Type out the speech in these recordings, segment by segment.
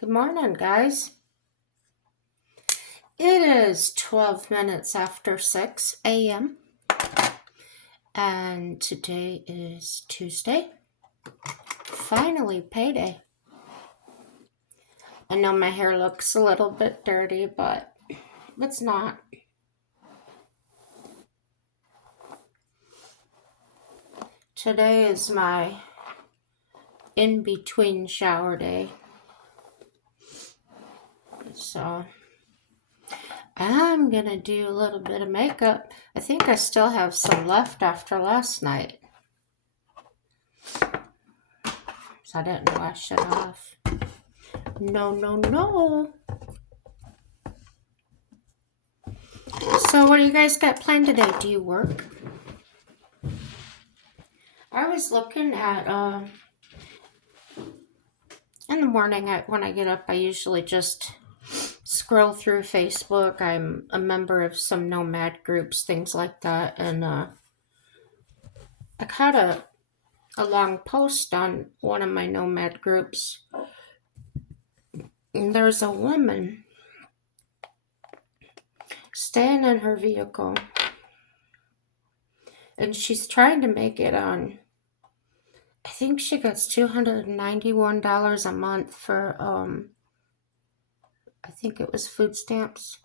Good morning, guys. It is 12 minutes after 6 a.m. and today is Tuesday. Finally, payday. I know my hair looks a little bit dirty, but it's not. Today is my in-between shower day. So I'm gonna do a little bit of makeup. I think I still have some left after last night, so I didn't wash it off. No. So what do you guys got planned today? Do you work? I was looking at, in the morning when I get up, I usually just scroll through Facebook. I'm a member of some nomad groups, things like that. And I caught a long post on one of my nomad groups. And there's a woman staying in her vehicle. And she's trying to make it on, I think she gets $291 a month for, I think it was food stamps.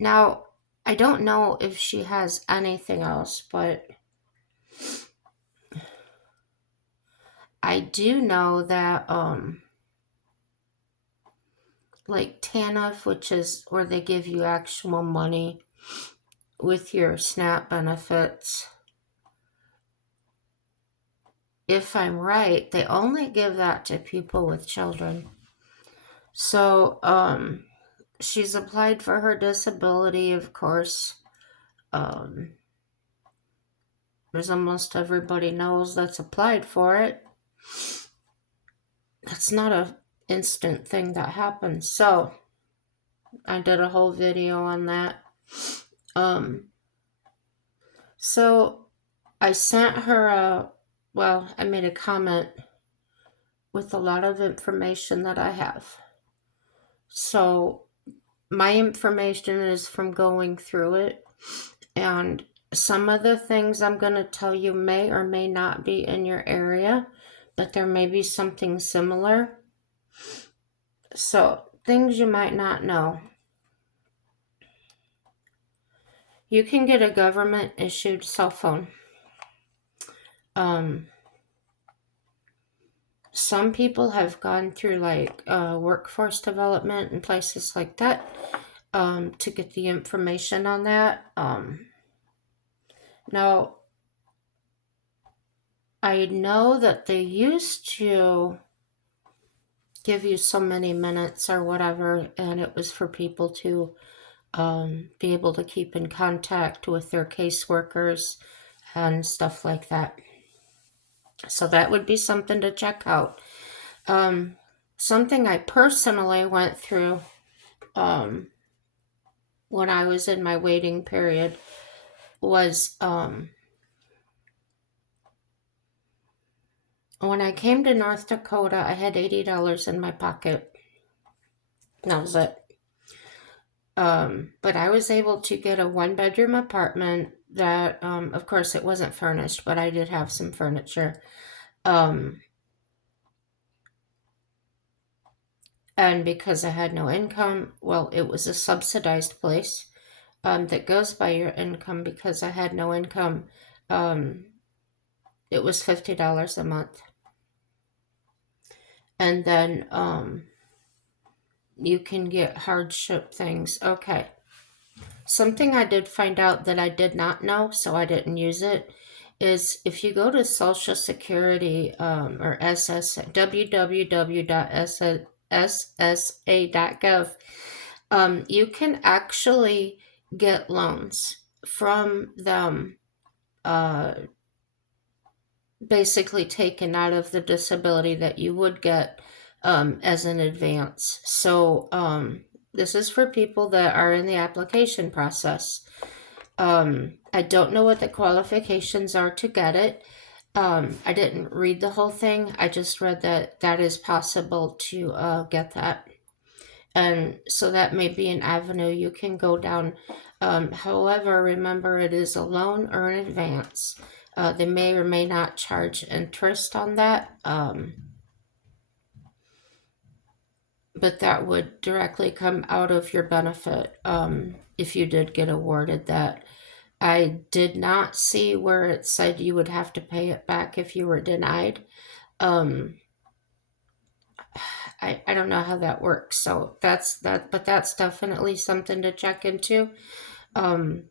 Now, I don't know if she has anything else, but I do know that, like TANF, which is where they give you actual money with your SNAP benefits, if I'm right, they only give that to people with children. So, she's applied for her disability, of course. As almost everybody knows that's applied for it. That's not a instant thing that happens. So I did a whole video on that. So I sent her I made a comment with a lot of information that I have. So my information is from going through it, and some of the things I'm going to tell you may or may not be in your area, but there may be something similar. So, things you might not know. You can get a government issued cell phone. Some people have gone through like workforce development and places like that to get the information on that. Now, I know that they used to give you so many minutes or whatever, and it was for people to be able to keep in contact with their caseworkers and stuff like that. So that would be something to check out. Something I personally went through when I was in my waiting period was when I came to North Dakota, I had $80 in my pocket. That was it. But I was able to get a 1-bedroom apartment that, of course, it wasn't furnished, but I did have some furniture. And because I had no income, well, it was a subsidized place that goes by your income. Because I had no income, it was $50 a month. And then you can get hardship things. Okay. Something I did find out that I did not know, so I didn't use it, is if you go to Social Security or www.ssa.gov, you can actually get loans from them, basically taken out of the disability that you would get as an advance. So this is for people that are in the application process. I don't know what the qualifications are to get it. I didn't read the whole thing. I just read that that is possible to get that. And so that may be an avenue you can go down. However, remember it is a loan or an advance. They may or may not charge interest on that, but that would directly come out of your benefit if you did get awarded that. I did not see where it said you would have to pay it back if you were denied. Um, I don't know how that works. So that's that, but that's definitely something to check into. Um,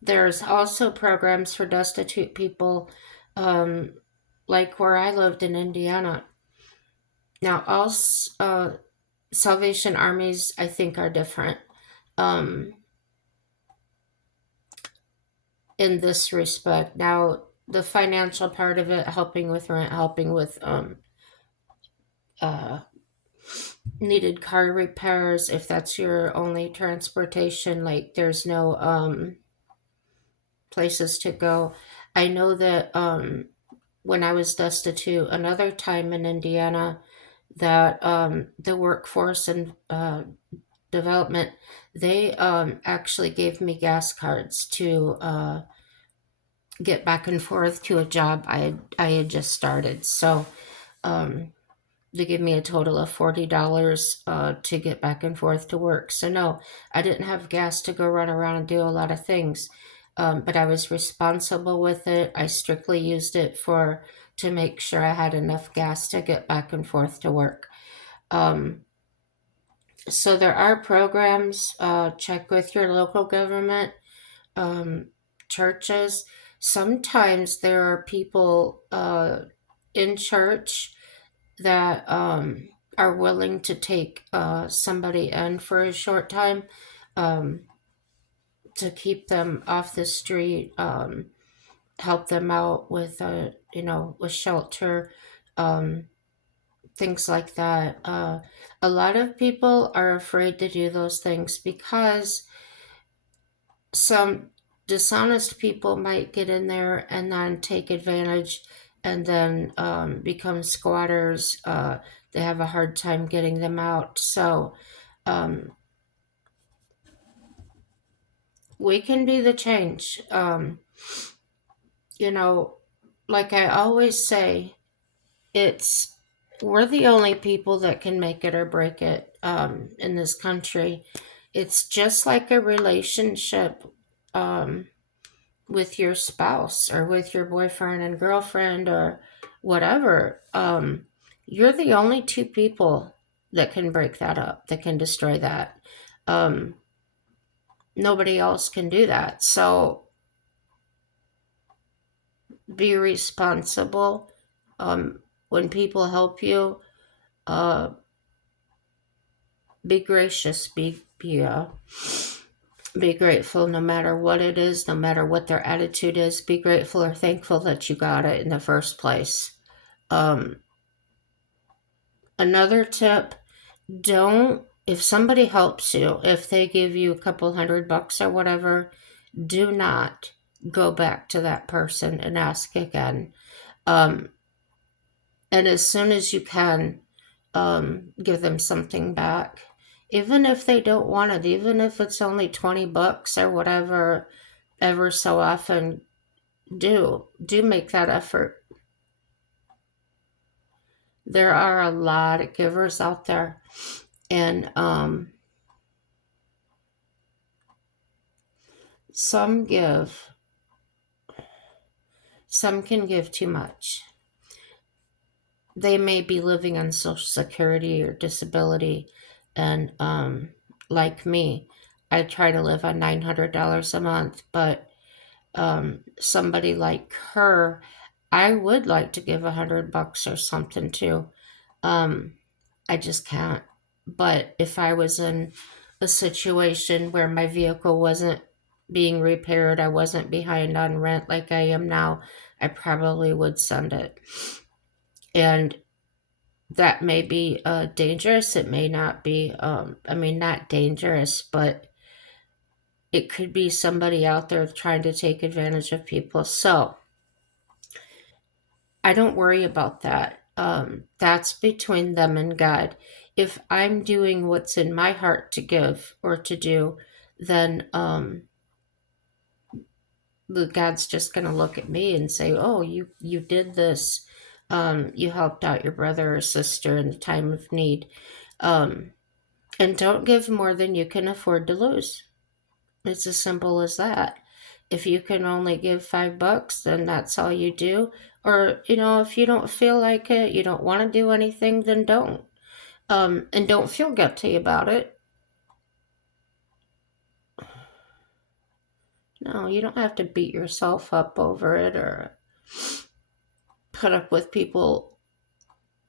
there's also programs for destitute people, um, like where I lived in Indiana. Now, all Salvation Armies, I think, are different in this respect. Now, the financial part of it, helping with rent, helping with uh, needed car repairs, if that's your only transportation, like there's no places to go. I know that when I was destitute another time in Indiana, that the workforce and development, they actually gave me gas cards to get back and forth to a job I had just started. So um, they gave me a total of $40 to get back and forth to work. So no, I didn't have gas to go run around and do a lot of things, but I was responsible with it. I strictly used it for to make sure I had enough gas to get back and forth to work. Um, so there are programs. Check with your local government, um, churches. Sometimes there are people in church that are willing to take somebody in for a short time, um, to keep them off the street, help them out with with shelter, um, things like that. A lot of people are afraid to do those things because some dishonest people might get in there and then take advantage and then become squatters. They have a hard time getting them out. So um, we can be the change. You know, like I always say, it's we're the only people that can make it or break it in this country. It's just like a relationship. Um, with your spouse or with your boyfriend and girlfriend or whatever. You're the only two people that can break that up, that can destroy that. Um, Nobody else can do that. So be responsible. When people help you, uh, be gracious. Be grateful no matter what it is, no matter what their attitude is. Be grateful or thankful that you got it in the first place. Um, Another tip, don't, if somebody helps you, if they give you a couple $100 or whatever, do not go back to that person and ask again. Um, and as soon as you can, give them something back. Even if they don't want it, even if it's only $20 or whatever, ever so often, do make that effort. There are a lot of givers out there, and some give, some can give too much. They may be living on Social Security or disability, and like me, I try to live on $900 a month, but somebody like her, I would like to give $100 or something to. Um, I just can't. But if I was in a situation where my vehicle wasn't being repaired, I wasn't behind on rent like I am now, I probably would send it. And that may be dangerous. It may not be, I mean, not dangerous, but it could be somebody out there trying to take advantage of people. So I don't worry about that. That's between them and God. If I'm doing what's in my heart to give or to do, then the God's just going to look at me and say, "Oh, you did this. You helped out your brother or sister in the time of need." Um, and don't give more than you can afford to lose. It's as simple as that. If you can only give $5, then that's all you do. Or, if you don't feel like it, you don't want to do anything, then don't. And don't feel guilty about it. No, you don't have to beat yourself up over it or put up with people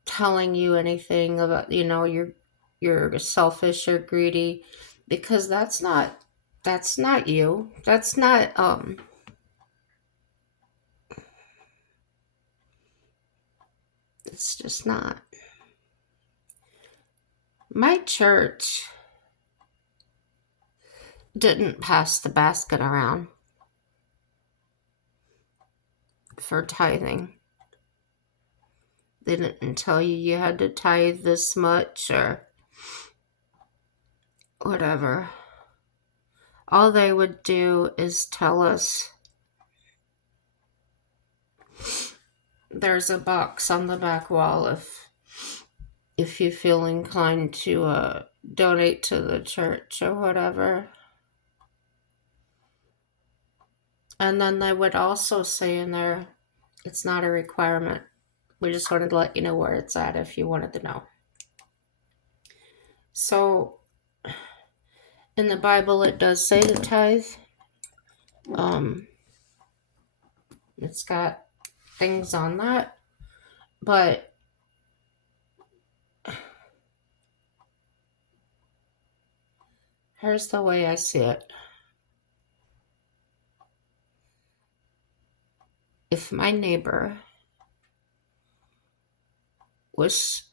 telling you anything about, you're selfish or greedy, because that's not you. That's not it's just not. My church didn't pass the basket around for tithing. They didn't tell you had to tithe this much or whatever. All they would do is tell us there's a box on the back wall if you feel inclined to donate to the church or whatever. And then they would also say in there, it's not a requirement. We just wanted to let you know where it's at if you wanted to know. So in the Bible, it does say to tithe. It's got things on that, but here's the way I see it. If my neighbor was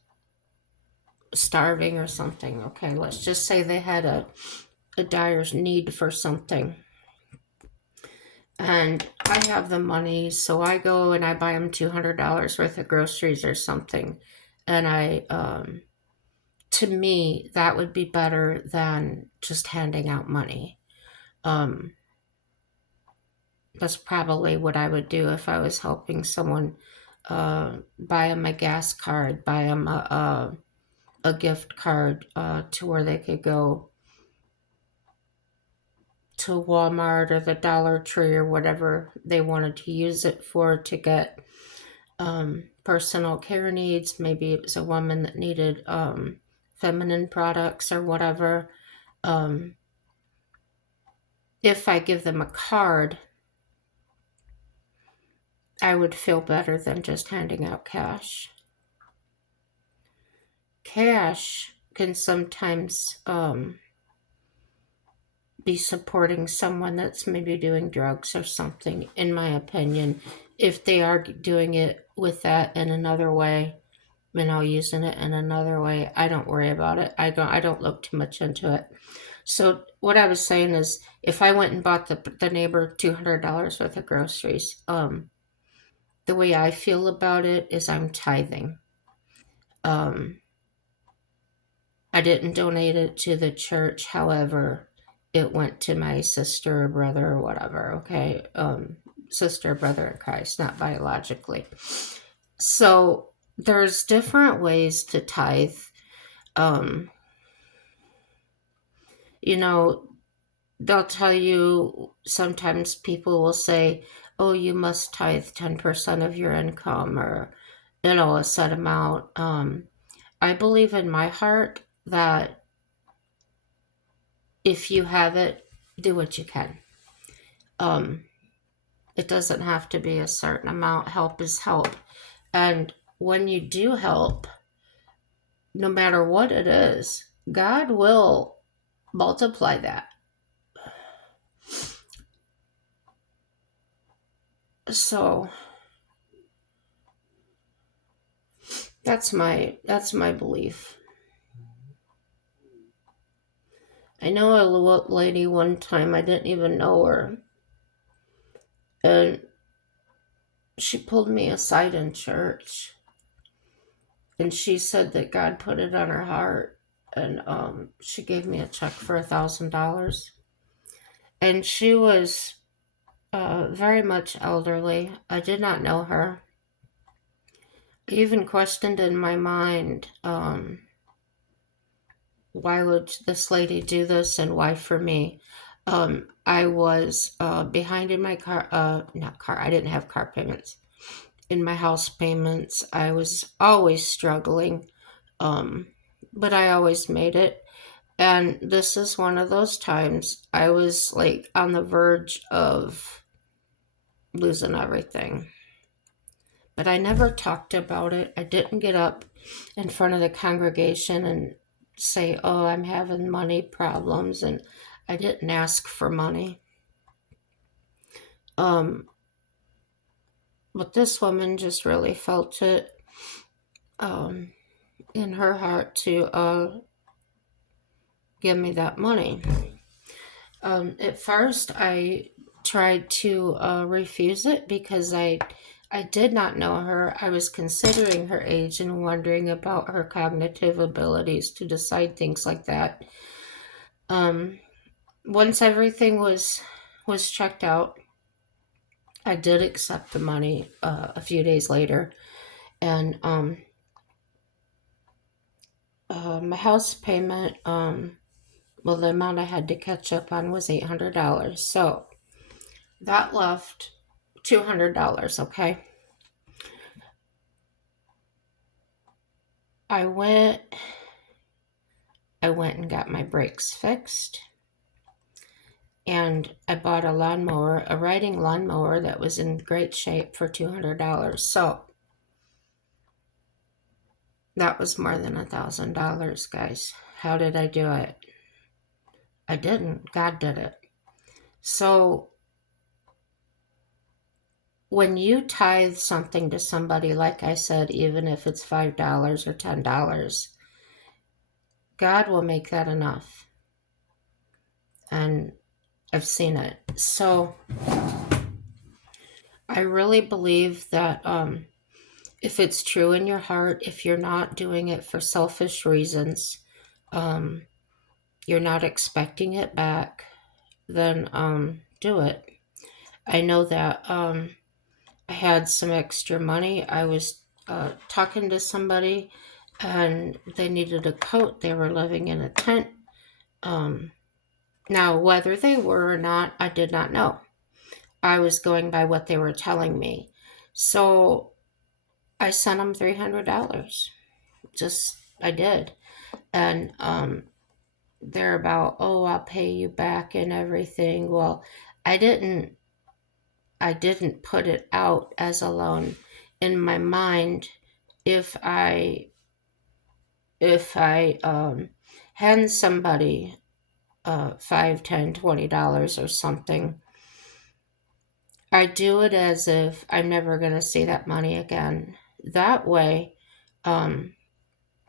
starving or something, okay, let's just say they had a dire need for something, and I have the money, so I go and I buy them $200 worth of groceries or something, and to me, that would be better than just handing out money. Um, that's probably what I would do if I was helping someone. Buy them a gas card, buy them a gift card to where they could go to Walmart or the Dollar Tree or whatever they wanted to use it for to get personal care needs. Maybe it was a woman that needed feminine products or whatever. If I give them a card, I would feel better than just handing out cash. Cash can sometimes be supporting someone that's maybe doing drugs or something, in my opinion. If they are doing it with that in another way, using it in another way, I don't worry about it. I don't look too much into it. So what I was saying is, if I went and bought the neighbor $200 worth of groceries, the way I feel about it is I'm tithing. Um, I didn't donate it to the church. However, it went to my sister or brother or whatever. Okay. Sister or brother in Christ, not biologically. So there's different ways to tithe. Um, you know, they'll tell you, sometimes people will say, oh, you must tithe 10% of your income, or, a set amount. I believe in my heart that if you have it, do what you can. Um, it doesn't have to be a certain amount. Help is help. And when you do help, no matter what it is, God will multiply that. So that's my belief. I know a lady one time, I didn't even know her, and she pulled me aside in church, and she said that God put it on her heart, and she gave me a check for $1,000. And she was very much elderly. I did not know her. I even questioned in my mind, why would this lady do this and why for me? I was behind in my car, not car, I didn't have car payments. In my house payments, I was always struggling, um, but I always made it. And this is one of those times I was like on the verge of losing everything. But I never talked about it. I didn't get up in front of the congregation and say, oh, I'm having money problems. And I didn't ask for money. Um, but this woman just really felt it um, in her heart to give me that money. At first, I tried to refuse it because I did not know her. I was considering her age and wondering about her cognitive abilities to decide things like that. Um, Once everything was checked out, I did accept the money a few days later, and my house payment, well, the amount I had to catch up on was $800. So that left $200. Okay, I went I went and got my brakes fixed, and I bought a lawnmower, a riding lawnmower that was in great shape for $200. So that was more than $1,000, guys. How did I do it? I didn't. God did it. So when you tithe something to somebody, like I said, even if it's $5 or $10, God will make that enough. And I've seen it. So I really believe that if it's true in your heart, if you're not doing it for selfish reasons, um, you're not expecting it back, then do it. I know that I had some extra money. I was talking to somebody and they needed a coat. They were living in a tent. Um, Now, whether they were or not, I did not know. I was going by what they were telling me. So I sent them $300. Just, I did. And they're about, oh, I'll pay you back and everything. Well, I didn't I didn't put it out as a loan. In my mind, if I hand somebody 5, 10, $20 or something, I do it as if I'm never going to see that money again. That way, um,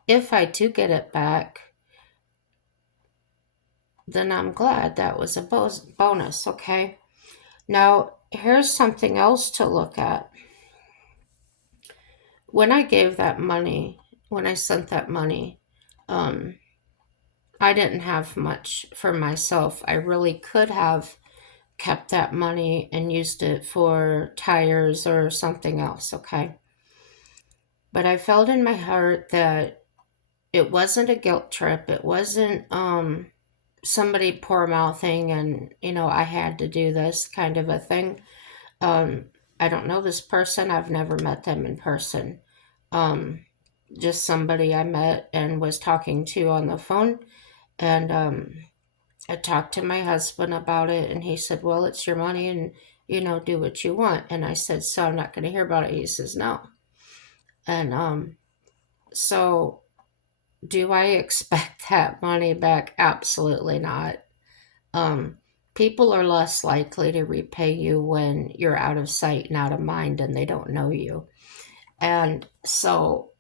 if I do get it back, then I'm glad that was a bonus, okay? Now, here's something else to look at. When I gave that money, when I sent that money, um, I didn't have much for myself. I really could have kept that money and used it for tires or something else, okay? But I felt in my heart that it wasn't a guilt trip. It wasn't somebody poor mouthing and, I had to do this kind of a thing. Um, I don't know this person. I've never met them in person. Um, just somebody I met and was talking to on the phone. And I talked to my husband about it, and he said, well, it's your money, and, do what you want. And I said, so I'm not going to hear about it. He says, no. And so do I expect that money back? Absolutely not. Um, People are less likely to repay you when you're out of sight and out of mind and they don't know you. And so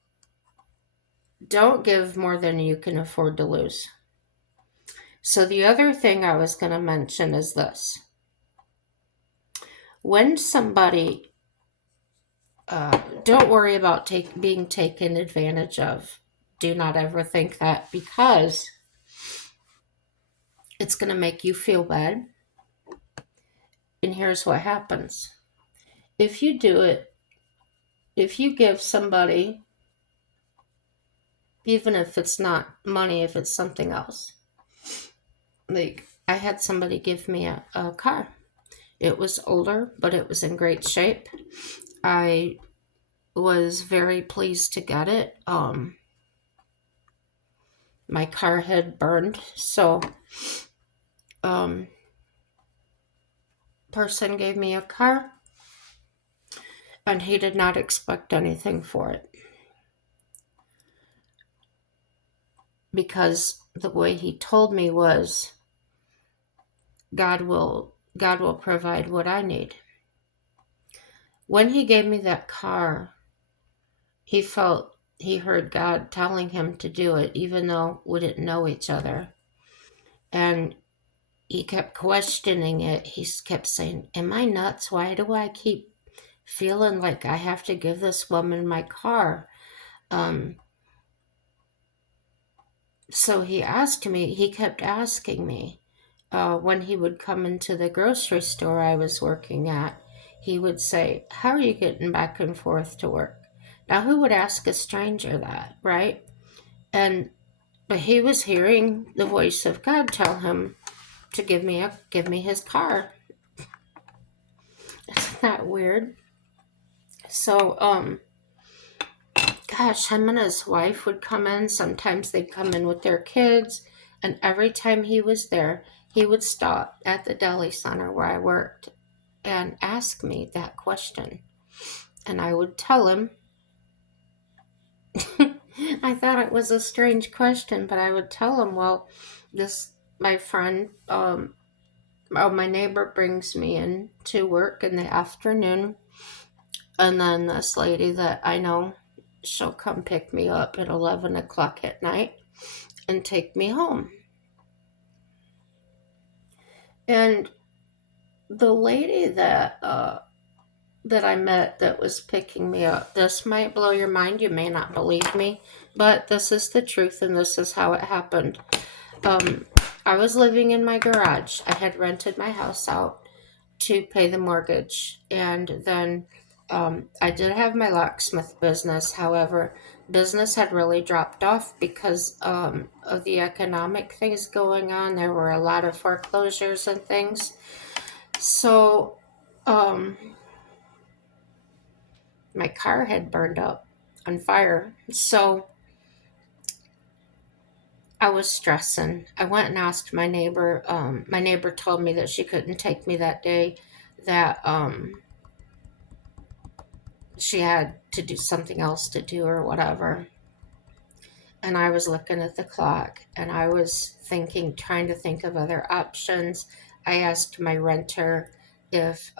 don't give more than you can afford to lose. So the other thing I was going to mention is this. When somebody, don't worry about being taken advantage of. Do not ever think that, because it's going to make you feel bad. And here's what happens. If you do it, if you give somebody, even if it's not money, if it's something else, like I had somebody give me a car. It was older, but it was in great shape. I was very pleased to get it. My car had burned, so um, person gave me a car, and he did not expect anything for it, because the way he told me was, God will provide what I need. When he gave me that car, he felt he heard God telling him to do it, even though we didn't know each other. And he kept questioning it. He kept saying, am I nuts? Why do I keep feeling like I have to give this woman my car? So he kept asking me, when he would come into the grocery store I was working at, he would say, how are you getting back and forth to work? Now, who would ask a stranger that, right? But he was hearing the voice of God tell him to give me his car. Isn't that weird? So, gosh, him and his wife would come in. Sometimes they'd come in with their kids. And every time he was there, he would stop at the deli center where I worked and ask me that question. And I would tell him, I thought it was a strange question, but I would tell him, well, my friend, my neighbor brings me in to work in the afternoon. And then this lady that I know, she'll come pick me up at 11 o'clock at night and take me home. And the lady that I met that was picking me up, this might blow your mind. You may not believe me, but this is the truth, and this is how it happened. I was living in my garage. I had rented my house out to pay the mortgage, and then I did have my locksmith business. However, business had really dropped off because of the economic things going on. There were a lot of foreclosures and things. So my car had burned up on fire. So I was stressing. I went and asked my neighbor. My neighbor told me that she couldn't take me that day, that she had to do something else to do or whatever. And I was looking at the clock, and I was trying to think of other options. I asked my renter if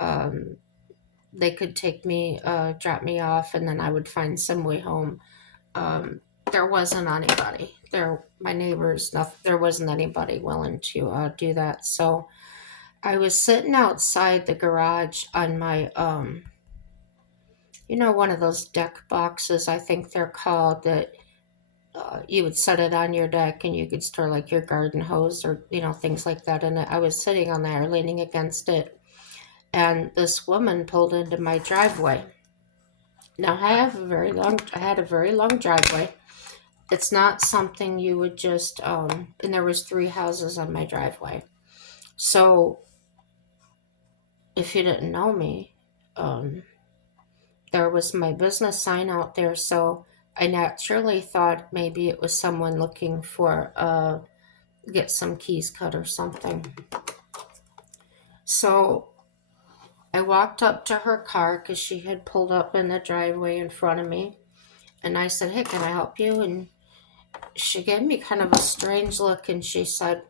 they could drop me off, and then I would find some way home. There wasn't anybody there. My neighbors, there wasn't anybody willing to do that. So I was sitting outside the garage on my, one of those deck boxes, I think they're called, that you would set it on your deck and you could store like your garden hose or, things like that in it. I was sitting on there leaning against it, and this woman pulled into my driveway. Now I had a very long driveway. It's not something you would just, and there was 3 houses on my driveway. So if you didn't know me, there was my business sign out there. So I naturally thought maybe it was someone looking for, get some keys cut or something. So I walked up to her car because she had pulled up in the driveway in front of me. And I said, hey, can I help you? And she gave me kind of a strange look, and she said,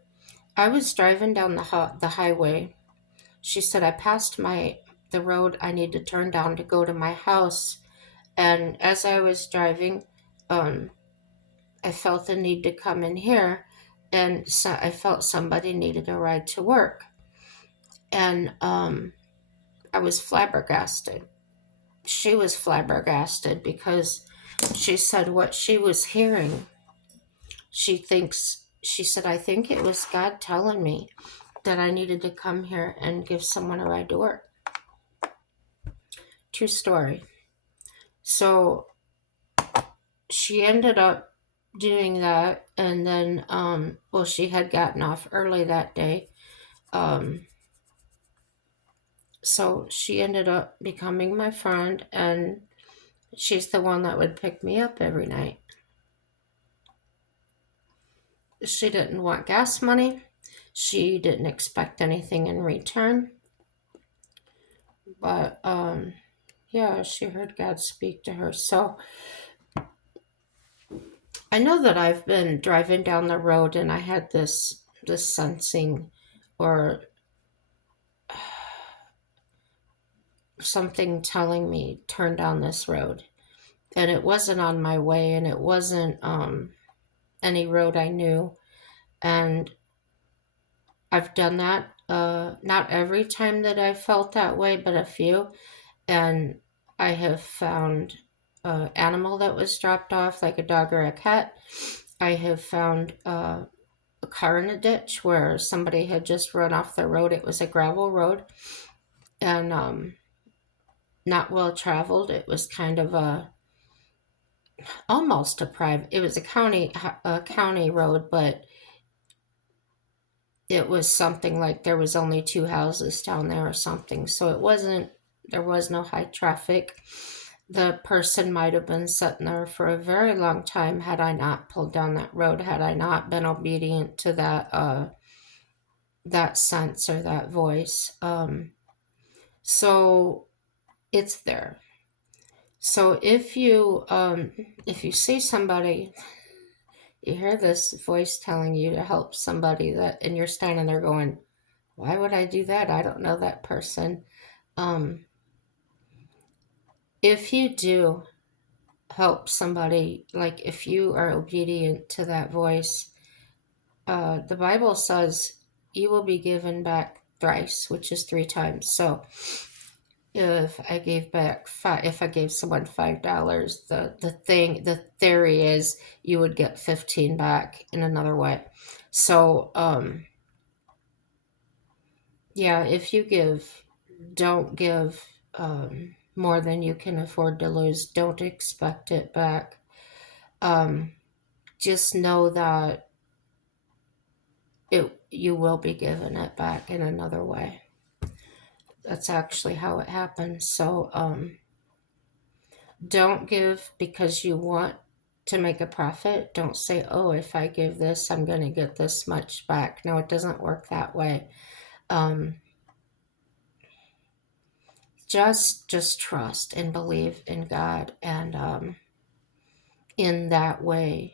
I was driving down the highway. She said, I passed the road I need to turn down to go to my house. And as I was driving, I felt the need to come in here. and so I felt somebody needed a ride to work. And I was flabbergasted. She was flabbergasted because she said what she was hearing. She said, I think it was God telling me that I needed to come here and give someone a ride to work. True story. So she ended up doing that, and then, well, she had gotten off early that day. Um, so she ended up becoming my friend, and she's the one that would pick me up every night. She didn't want gas money. She didn't expect anything in return. But yeah, she heard God speak to her. So I know that I've been driving down the road and I had this sensing or something telling me turn down this road. And it wasn't on my way and it wasn't any road I knew. And I've done that not every time that I've felt that way, but a few. And I have found an animal that was dropped off, like a dog or a cat. I have found a car in a ditch where somebody had just run off the road. It was a gravel road and not well traveled. It was kind of a almost a private. It was a county road, but it was something like there was only two houses down there or something. So it wasn't. There was no high traffic. The person might have been sitting there for a very long time had I not pulled down that road, had I not been obedient to that sense or that voice. So it's there. So if you see somebody, you hear this voice telling you to help somebody that, and you're standing there going, "Why would I do that? I don't know that person." Um, if you do help somebody, like if you are obedient to that voice, the Bible says you will be given back thrice, which is three times. So if I gave someone $5, the theory is you would get 15 back in another way. So yeah, if you give, don't give more than you can afford to lose. Don't expect it back. Um, just know that you will be given it back in another way. That's actually how it happens. So don't give because you want to make a profit. Don't say, oh, if I give this, I'm going to get this much back. No, it doesn't work that way. Um, just trust and believe in God, and in that way,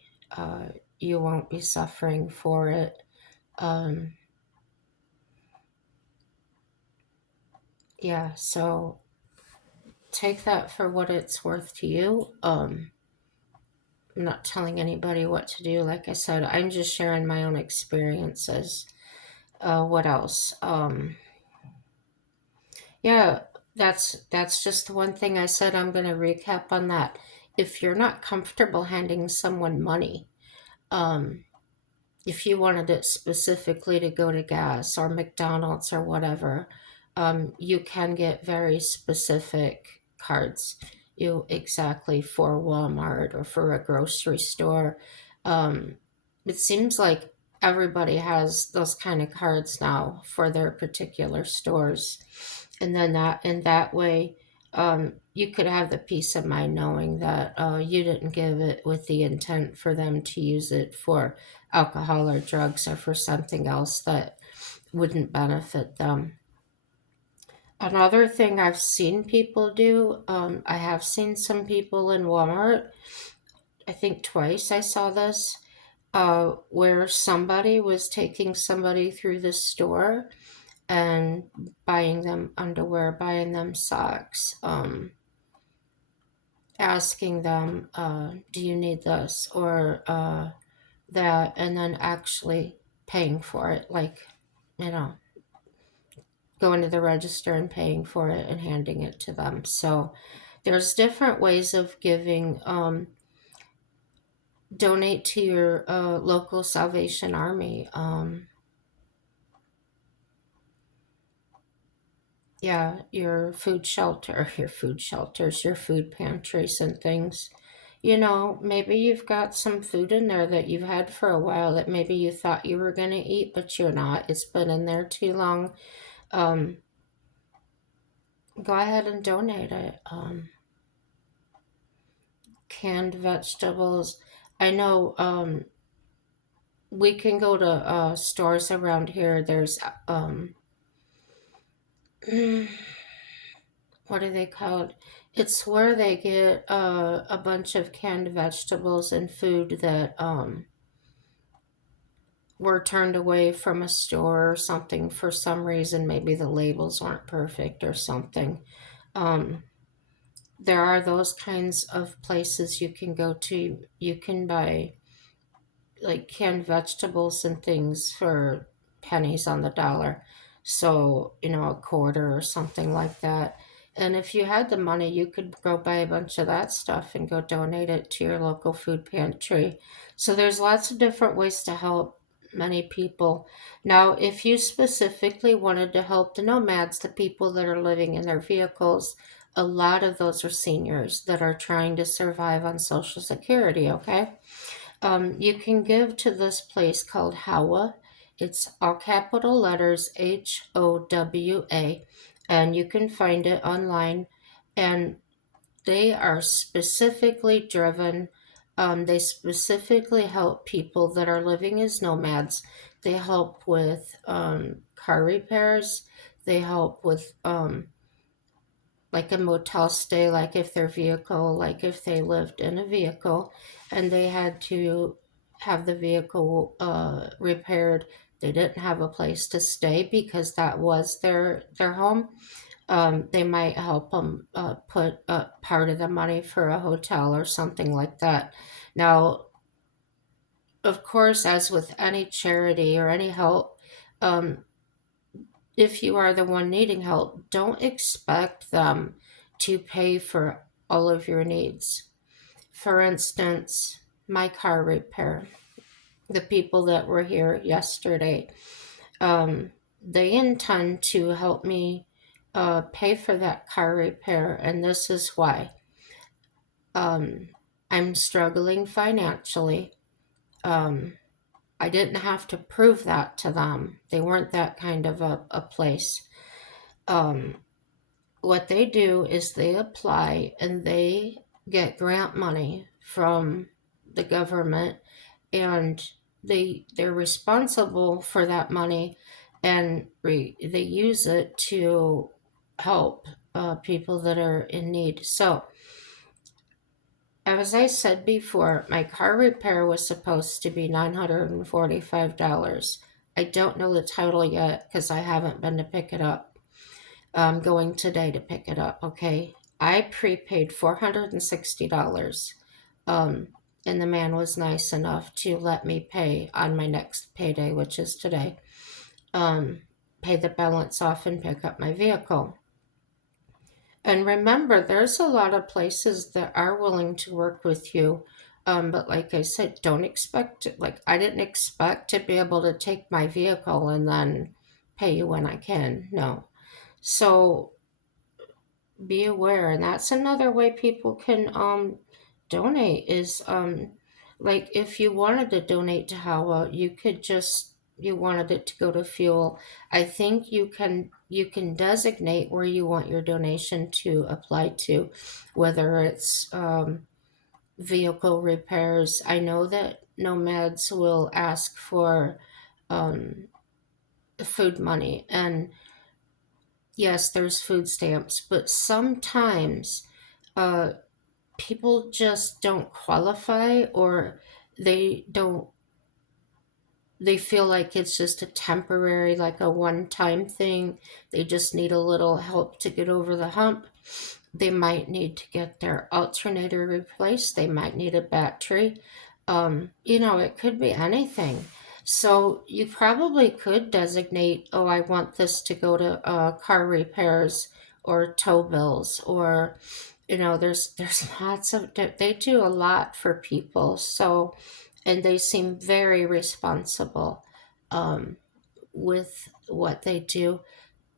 you won't be suffering for it. Um, yeah, so take that for what it's worth to you. I'm not telling anybody what to do. Like I said, I'm just sharing my own experiences. What else? Yeah, that's just the one thing I said. I'm going to recap on that. If you're not comfortable handing someone money, um, if you wanted it specifically to go to gas or McDonald's or whatever, you can get very specific cards. You exactly for Walmart or for a grocery store. Um, it seems like everybody has those kind of cards now for their particular stores, and then that in that way, you could have the peace of mind knowing that you didn't give it with the intent for them to use it for alcohol or drugs or for something else that wouldn't benefit them. Another thing I've seen people do, I have seen some people in Walmart, I think twice I saw this, where somebody was taking somebody through the store and buying them underwear, buying them socks, asking them, do you need this? Or that and then actually paying for it, like, you know, going to the register and paying for it and handing it to them. So there's different ways of giving. Donate to your local Salvation Army. Yeah, your food shelter, your food shelters, your food pantries and things. You know, maybe you've got some food in there that you've had for a while that maybe you thought you were going to eat, but you're not. It's been in there too long. Um, go ahead and donate it. Canned vegetables. I know we can go to stores around here. There's, what are they called? It's where they get a bunch of canned vegetables and food that were turned away from a store or something for some reason. Maybe the labels weren't perfect or something. Um, there are those kinds of places you can go to. You can buy like canned vegetables and things for pennies on the dollar. So, you know, a quarter or something like that. And if you had the money, you could go buy a bunch of that stuff and go donate it to your local food pantry. So there's lots of different ways to help many people. Now, if you specifically wanted to help the nomads, the people that are living in their vehicles, a lot of those are seniors that are trying to survive on Social Security, okay? You can give to this place called Howa. It's all capital letters HOWA, and you can find it online. And they are specifically driven. They specifically help people that are living as nomads. They help with car repairs. They help with like a motel stay, like if their vehicle, like if they lived in a vehicle and they had to have the vehicle repaired, they didn't have a place to stay because that was their home. They might help them put part of the money for a hotel or something like that. Now, of course, as with any charity or any help, um, if you are the one needing help, don't expect them to pay for all of your needs. For instance, my car repair, the people that were here yesterday, um, they intend to help me pay for that car repair, and this is why. Um, I'm struggling financially. Um, I didn't have to prove that to them. They weren't that kind of a place. Um, what they do is they apply and they get grant money from the government, and they're responsible for that money, and they use it to help people that are in need. So as I said before, my car repair was supposed to be $945. I don't know the total yet because I haven't been to pick it up. I'm going today to pick it up, okay? I prepaid $460. Um, and the man was nice enough to let me pay on my next payday, which is today, um, pay the balance off and pick up my vehicle. And remember, there's a lot of places that are willing to work with you. But like I said, don't expect it. Like, I didn't expect to be able to take my vehicle and then pay you when I can. No. So be aware, and that's another way people can donate is like if you wanted to donate to Howa, you could just, you wanted it to go to fuel. I think you can designate where you want your donation to apply to, whether it's vehicle repairs. I know that nomads will ask for um, food money, and yes, there's food stamps, but sometimes uh, people just don't qualify, or they don't, they feel like it's just a temporary, like a one-time thing. They just need a little help to get over the hump. They might need to get their alternator replaced. They might need a battery. It could be anything. So you probably could designate, oh, I want this to go to car repairs or tow bills, or there's lots of they do a lot for people. So, and they seem very responsible um, with what they do,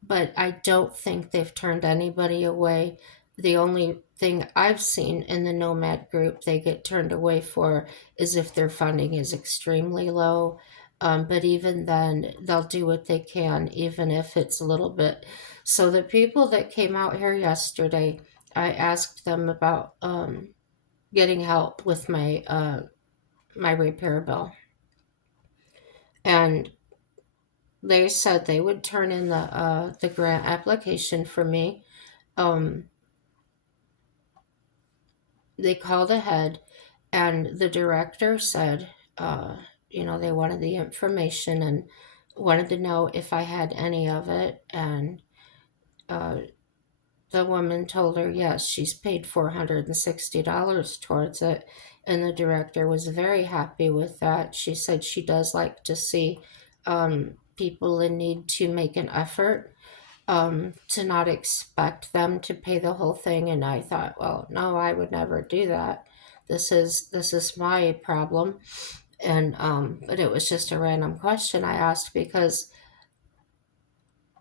but I don't think they've turned anybody away. The only thing I've seen in the Nomad group they get turned away for is if their funding is extremely low. But even then, they'll do what they can, even if it's a little bit. So the people that came out here yesterday, I asked them about getting help with my repair bill, and they said they would turn in the grant application for me. Um, they called ahead, and the director said, they wanted the information and wanted to know if I had any of it. And uh, the woman told her, yes, she's paid $460 towards it. And the director was very happy with that. She said she does like to see people in need to make an effort, to not expect them to pay the whole thing. And I thought, well, no, I would never do that. This is my problem. And but it was just a random question I asked, because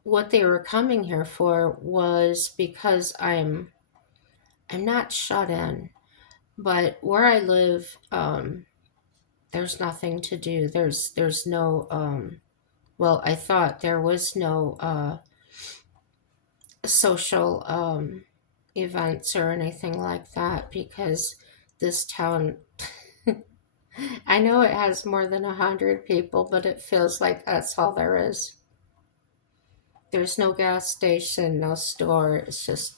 what they were coming here for was because I'm not shut in, but where I live, there's nothing to do. There's no well, I thought there was no social events or anything like that, because this town, I know it has more than 100 people, but it feels like that's all there is. There's no gas station, no store. It's just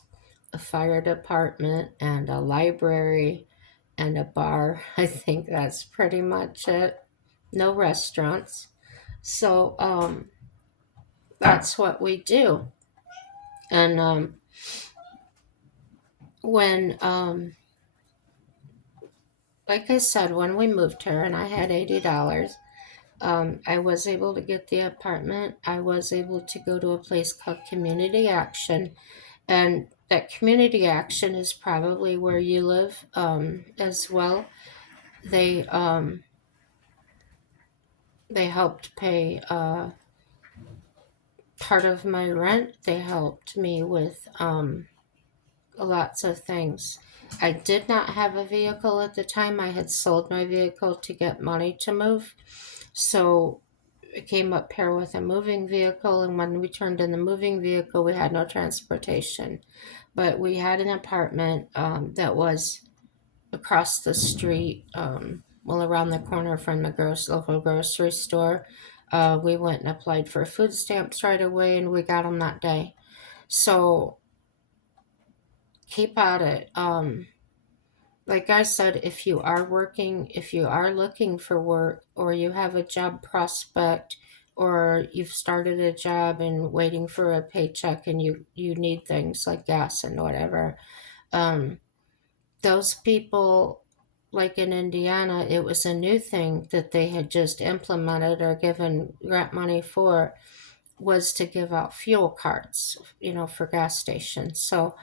a fire department and a library and a bar. I think that's pretty much it. No restaurants. So that's what we do. And when like I said, when we moved here and I had $80, I was able to get the apartment. I was able to go to a place called Community Action, and that Community Action is probably where you live as well. They they helped pay part of my rent. They helped me with lots of things. I did not have a vehicle at the time. I had sold my vehicle to get money to move. So I came up here with a moving vehicle, and when we turned in the moving vehicle, we had no transportation. But we had an apartment that was across the street, well, around the corner from the local grocery store. We went and applied for food stamps right away, and we got them that day. So keep at it. Like I said, if you are working, if you are looking for work, or you have a job prospect, or you've started a job and waiting for a paycheck, and you need things like gas and whatever, um, those people, like in Indiana, it was a new thing that they had just implemented or given grant money for, was to give out fuel cards, for gas stations. So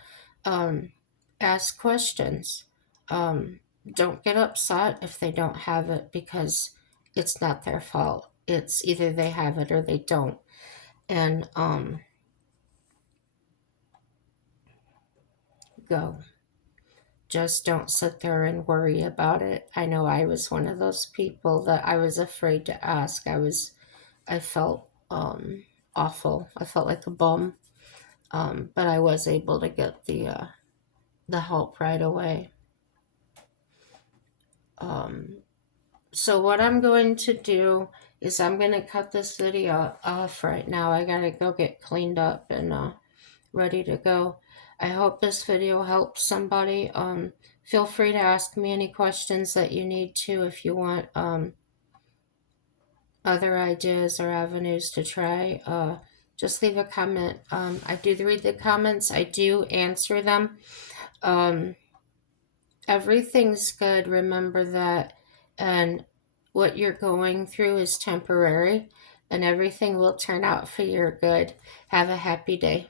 um, ask questions. Um, don't get upset if they don't have it, because it's not their fault. It's either they have it or they don't. And go. Just don't sit there and worry about it. I know I was one of those people that I was afraid to ask. I felt awful. I felt like a bum. But I was able to get the help right away. Um, so what I'm going to do is I'm going to cut this video off right now. I gotta go get cleaned up and ready to go. I hope this video helps somebody. Feel free to ask me any questions that you need to, if you want other ideas or avenues to try. Just leave a comment. I do read the comments. I do answer them. Um, Everything's good. Remember that and what you're going through is temporary, and everything will turn out for your good. Have a happy day.